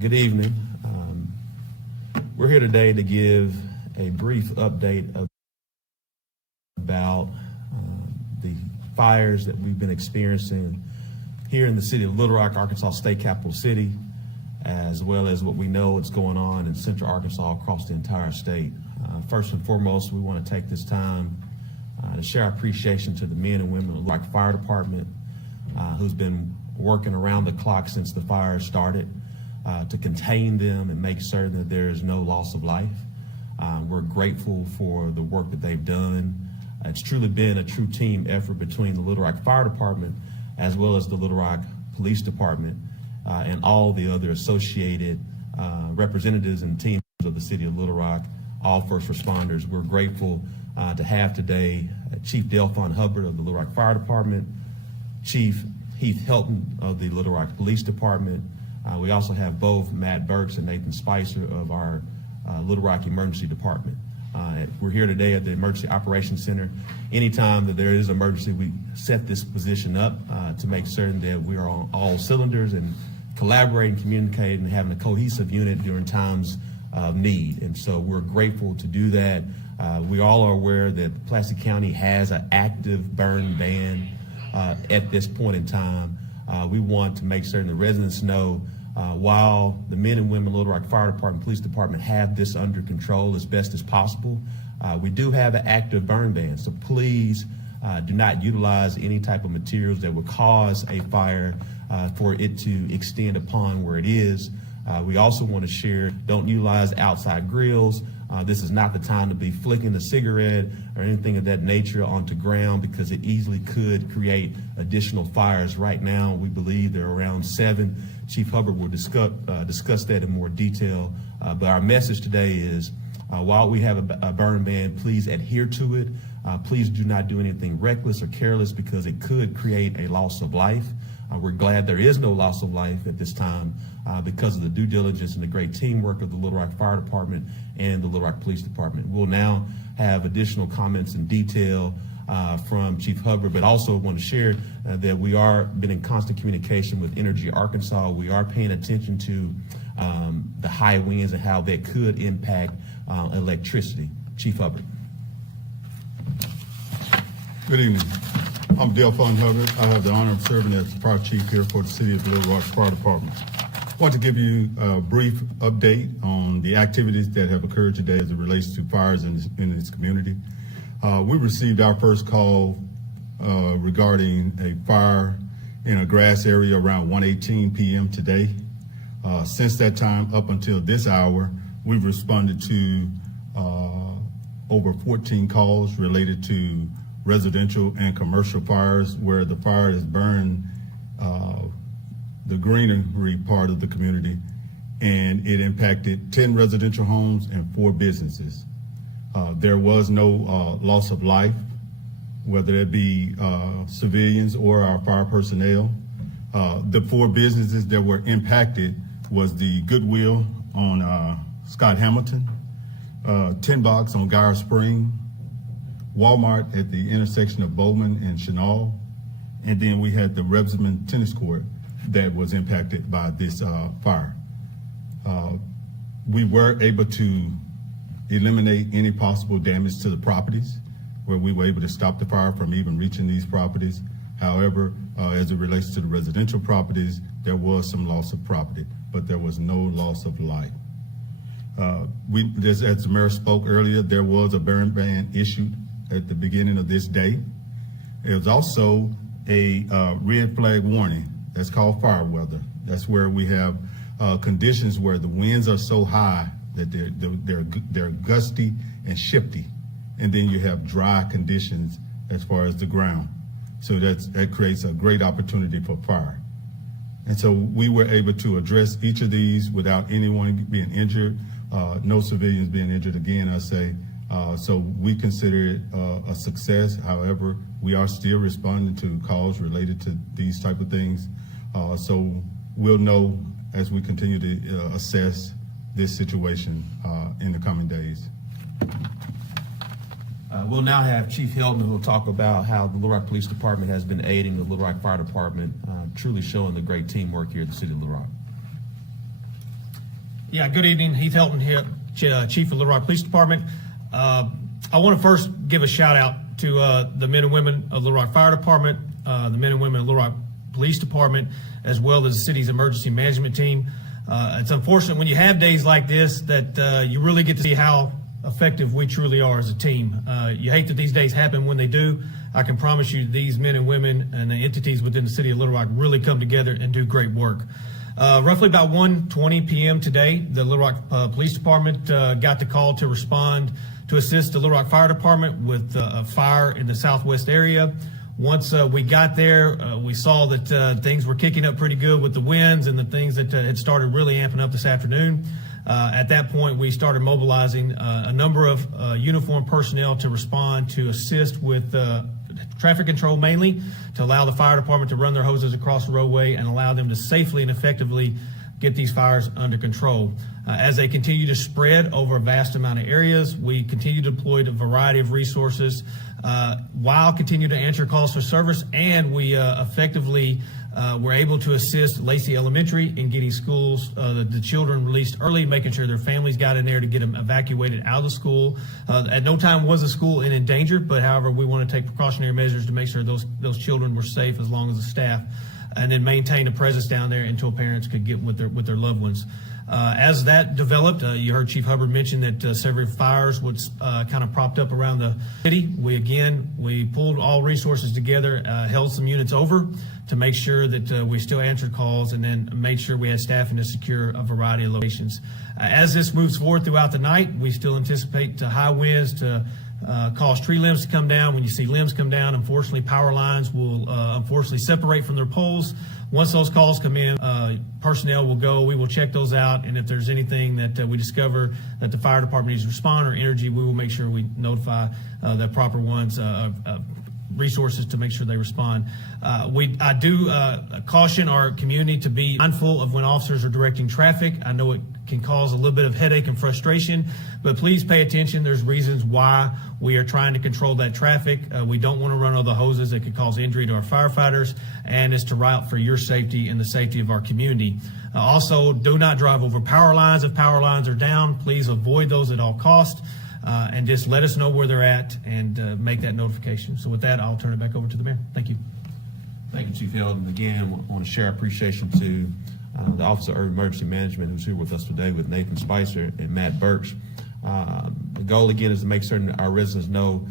Good evening. We're here today to give a brief update about the fires that we've been experiencing here in the city of Little Rock, Arkansas State Capital City, as well as what we know is going on in Central Arkansas across the entire state. First and foremost, we want to take this time to share our appreciation to the men and women of the Little Rock Fire Department who's been working around the clock since the fire started to contain them and make certain that there is no loss of life. We're grateful for the work that they've done. It's truly been a true team effort between the Little Rock Fire Department as well as the Little Rock Police Department and all the other associated representatives and teams of the city of Little Rock, all first responders. We're grateful to have today Chief Delphon Hubbard of the Little Rock Fire Department, Chief Heath Helton of the Little Rock Police Department. We also have both Matt Burks and Nathan Spicer of our Little Rock Emergency Department. We're here today at the Emergency Operations Center. Anytime that there is an emergency, we set this position up to make certain that we are on all cylinders and collaborating, communicating, and having a cohesive unit during times of need. And so we're grateful to do that. We all are aware that Pulaski County has an active burn ban at this point in time. We want to make certain the residents know while the men and women of Little Rock Fire Department, Police Department have this under control as best as possible, we do have an active burn ban. So please do not utilize any type of materials that would cause a fire for it to extend upon where it is. We also want to share, don't utilize outside grills. This is not the time to be flicking a cigarette or anything of that nature onto ground because it easily could create additional fires. Right now, we believe there are around 7. Chief Hubbard will discuss that in more detail. But our message today is, while we have a burn ban, please adhere to it. Please do not do anything reckless or careless because it could create a loss of life. We're glad there is no loss of life at this time because of the due diligence and the great teamwork of the Little Rock Fire Department and the Little Rock Police Department. We'll now have additional comments and detail from Chief Hubbard, but also want to share that we are been in constant communication with Energy Arkansas. We are paying attention to the high winds and how that could impact electricity. Chief Hubbard. Good evening. I'm Delphon Hubbard. I have the honor of serving as fire chief here for the City of Little Rock Fire Department. I want to give you a brief update on the activities that have occurred today as it relates to fires in this community. We received our first call regarding a fire in a grass area around 1:18 p.m. today. Since that time up until this hour, we've responded to over 14 calls related to residential and commercial fires where the fire has burned the greenery part of the community, and it impacted 10 residential homes and 4 businesses. There was no loss of life, whether it be civilians or our fire personnel. The 4 businesses that were impacted was the Goodwill on Scott Hamilton, Tin Box on Geyer Spring, Walmart at the intersection of Bowman and Chenal, and then we had the Rebsamen Tennis Court that was impacted by this fire. We were able to eliminate any possible damage to the properties where we were able to stop the fire from even reaching these properties. However, as it relates to the residential properties, there was some loss of property, but there was no loss of life. As the mayor spoke earlier, there was a burn ban issued at the beginning of this day. It was also a red flag warning. That's called fire weather. That's where we have conditions where the winds are so high that they're gusty and shifty, and then you have dry conditions as far as the ground. So that creates a great opportunity for fire. And so we were able to address each of these without anyone being injured, no civilians being injured again, I say. So we consider it a success. However, we are still responding to calls related to these type of things. So we'll know as we continue to assess this situation in the coming days. We'll now have Chief Helton, who will talk about how the Little Rock Police Department has been aiding the Little Rock Fire Department, truly showing the great teamwork here at the City of Little Rock. Yeah, good evening. Heath Helton here, Chief of Little Rock Police Department. I want to first give a shout out to the men and women of Little Rock Fire Department, the men and women of Little Rock Police Department, as well as the city's emergency management team. It's unfortunate when you have days like this that you really get to see how effective we truly are as a team. You hate that these days happen when they do. I can promise you these men and women and the entities within the city of Little Rock really come together and do great work. Roughly about 1:20 p.m. today, the Little Rock Police Department got the call to respond to assist the Little Rock Fire Department with a fire in the southwest area. Once we got there, we saw that things were kicking up pretty good with the winds and the things that had started really amping up this afternoon. At that point, we started mobilizing a number of uniformed personnel to respond to assist with traffic control, mainly to allow the fire department to run their hoses across the roadway and allow them to safely and effectively get these fires under control. As they continue to spread over a vast amount of areas, we continue to deploy a variety of resources while continue to answer calls for service, and we effectively were able to assist Lacey Elementary in getting schools, the children released early, making sure their families got in there to get them evacuated out of the school. At no time was the school in danger, but however, we want to take precautionary measures to make sure those children were safe as long as the staff, and then maintain a presence down there until parents could get with their loved ones. As that developed, you heard Chief Hubbard mention that several fires was kind of propped up around the city. We pulled all resources together, held some units over to make sure that we still answered calls, and then made sure we had staffing to secure a variety of locations. As this moves forward throughout the night, we still anticipate high winds to cause tree limbs to come down. When you see limbs come down, unfortunately, power lines will unfortunately separate from their poles. Once those calls come in, personnel will go. We will check those out, and if there's anything that we discover that the fire department needs to respond or energy, we will make sure we notify the proper ones, resources to make sure they respond. I do caution our community to be mindful of when officers are directing traffic. I know it can cause a little bit of headache and frustration, but please pay attention. There's reasons why we are trying to control that traffic. We don't want to run over the hoses that could cause injury to our firefighters, and it's to route for your safety and the safety of our community. Also, do not drive over power lines. If power lines are down, please avoid those at all costs, and just let us know where they're at and make that notification. So with that, I'll turn it back over to the mayor. Thank you. Thank you, Chief Heldon. Again, I want to share appreciation to the Office of Urban Emergency Management, who's here with us today, with Nathan Spicer and Matt Birch. The goal, again, is to make certain that our residents know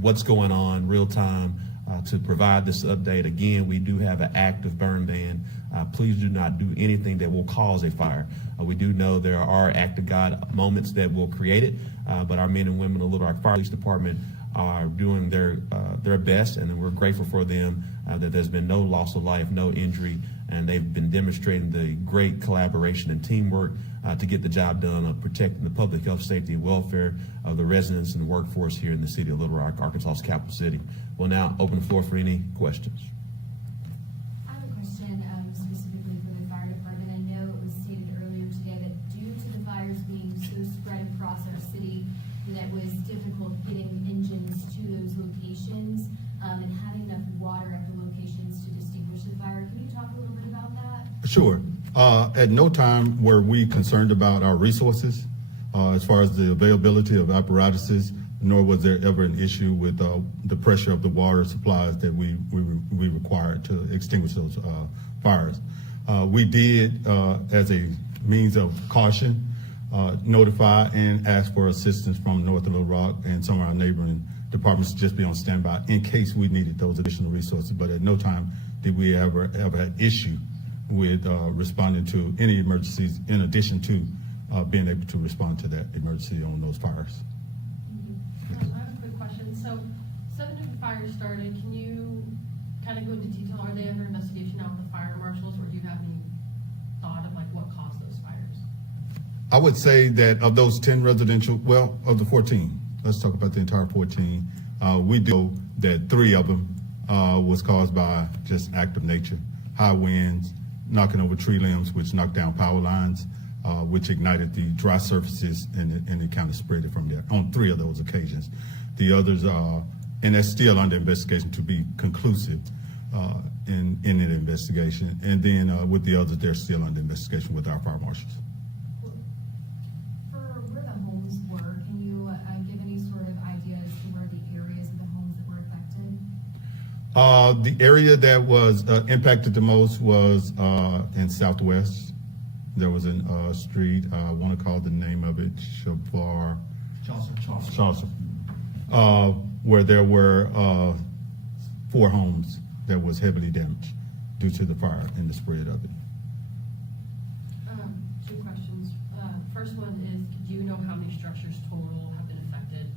what's going on real time to provide this update. Again, we do have an active burn ban. Please do not do anything that will cause a fire. We do know there are act of God moments that will create it, but our men and women of Little Rock Fire Police Department are doing their best, and we're grateful for them that there's been no loss of life, no injury, and they've been demonstrating the great collaboration and teamwork to get the job done of protecting the public health, safety, and welfare of the residents and the workforce here in the city of Little Rock, Arkansas's capital city. We'll now open the floor for any questions. I have a question specifically for the fire department. I know it was stated earlier today that due to the fires being so spread across our city, that it was difficult getting engines to those locations and having enough water at the locations to distinguish the fire. Can you talk a little bit about that? Sure. At no time were we concerned about our resources as far as the availability of apparatuses, nor was there ever an issue with the pressure of the water supplies that we required to extinguish those fires. We did, as a means of caution, notify and ask for assistance from North Little Rock and some of our neighboring departments to just be on standby in case we needed those additional resources. But at no time did we ever have an issue with responding to any emergencies in addition to being able to respond to that emergency on those fires. I have a quick question. So 7 different fires started. Can you kind of go into detail? Are they under investigation now with the fire marshals, or do you have any thought of like what caused those fires? I would say that of those 10 residential, well, of the 14, let's talk about the entire 14. We know that 3 of them was caused by just act of nature, high winds, knocking over tree limbs, which knocked down power lines, which ignited the dry surfaces, and it kind of spread it from there on 3 of those occasions. The others are, and that's still under investigation to be conclusive in the investigation. And then with the others, they're still under investigation with our fire marshals. The area that was impacted the most was in Southwest. There was a street, I want to call the name of it Shavar. Chaucer. Where there were 4 homes that was heavily damaged due to the fire and the spread of it. 2 questions. First one is, do you know how many structures total have been affected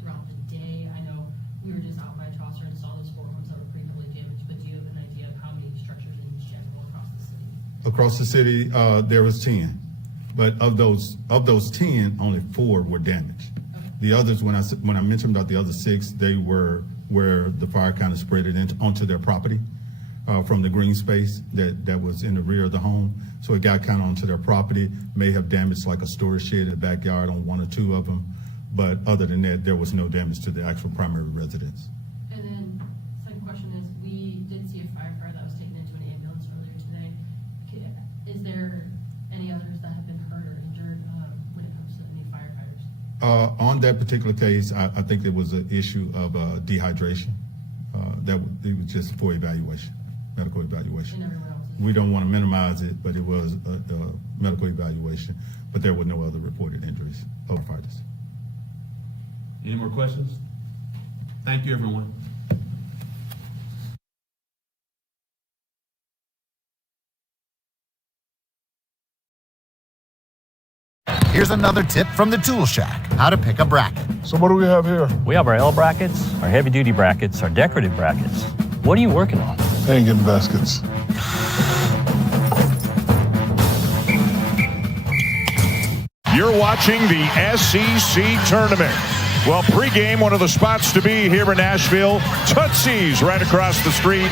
throughout the day? I know we were just out by Chaucer and saw those 4 homes that were pretty heavily damaged, but do you have an idea of how many structures in general across the city? Across the city, there was 10, but of those 10, only 4 were damaged. The others, when I mentioned about the other 6, they were where the fire kind of spread it onto their property from the green space that was in the rear of the home. So it got kind of onto their property, may have damaged like a storage shed in the backyard on 1 or 2 of them. But other than that, there was no damage to the actual primary residence. And then, second question is, we did see a firefighter that was taken into an ambulance earlier today. Is there any others that have been hurt or injured when it comes to any firefighters? On that particular case, I think there was an issue of dehydration. It was just for evaluation, medical evaluation. And everyone else is? We don't want to minimize it, but it was a medical evaluation. But there were no other reported injuries of firefighters. Any more questions? Thank you, everyone. Here's another tip from the Tool Shack, how to pick a bracket. So what do we have here? We have our L brackets, our heavy duty brackets, our decorative brackets. What are you working on? Hanging baskets. You're watching the SEC tournament. Well, pregame, one of the spots to be here in Nashville. Tootsie's right across the street